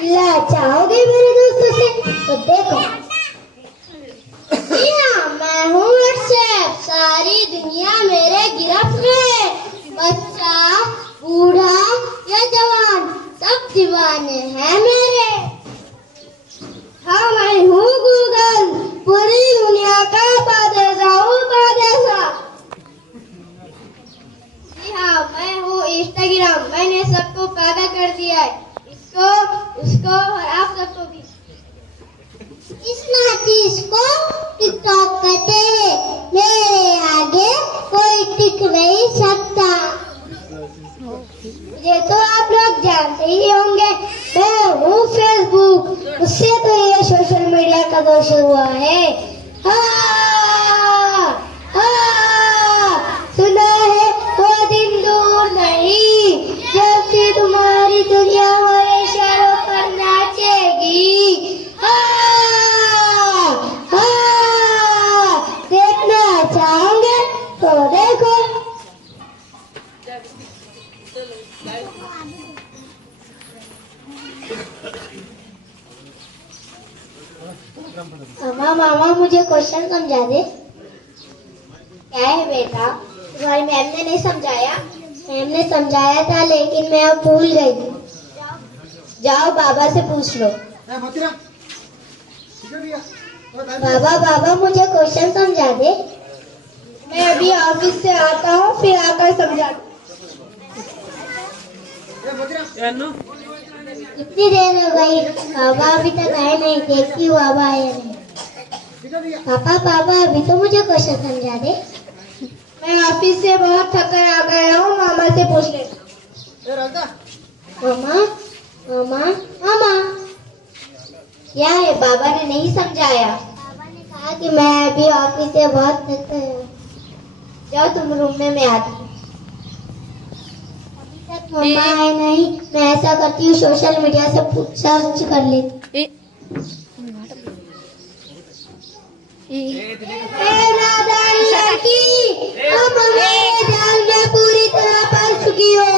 मिलना चाहोगे मेरे दोस्तों से? तो देखो, जी हाँ, मैं हूँ व्हाट्सएप। सारी दुनिया मेरे गिरफ्त में। बच्चा, बूढ़ा या जवान, सब दीवाने हैं मेरे। हाँ, मैं हूँ गूगल, पूरी दुनिया का बादशाह हूँ, बादशाह। जी हाँ, मैं हूँ इंस्टाग्राम। मैंने सबको पागल कर दिया है, इसको, उसको और आप सबको भी। इस नाचीज को टिकटॉक कहते हैं। मेरे आगे कोई टिक नहीं सकता। ये तो आप लोग जानते ही होंगे, मैं हूँ फेसबुक। उससे तो ये सोशल मीडिया का दौर शुरू हुआ है। सुना है वो दिन दूर नहीं जब से तुम्हारी दुनिया हमारे शहरों पर नाचेगी। देखना चाहोगे तो देखो। मामा मुझे क्वेश्चन समझा दे। क्या है बेटा? तुम्हारी मैम ने नहीं समझाया? मैम ने समझाया था, लेकिन मैं अब भूल गई थी। जाओ बाबा से पूछ लो। बाबा मुझे क्वेश्चन समझा दे। मैं अभी ऑफिस से आता हूँ, फिर आकर समझा। कितनी देर हो गई? बाबा अभी तक आए नहीं। देखती हूँ बाबा आए नहीं। पापा अभी तो मुझे क्वेश्चन समझा दे। मैं ऑफिस से बहुत थक कर आ गया हूँ, मामा से पूछ ले। मामा क्या है? बाबा ने नहीं समझाया। बाबा ने कहा कि मैं अभी ऑफिस से बहुत थक गया हूँ। जाओ तुम रूम में, मैं आती हूँ। अभी तक मम्मा आए नहीं। मैं ऐसा करती हूँ, सोशल मीडिया से सर्च कर लेती। नादान लड़की, तुम हमारे जाल में पूरी तरह फंस चुकी हो।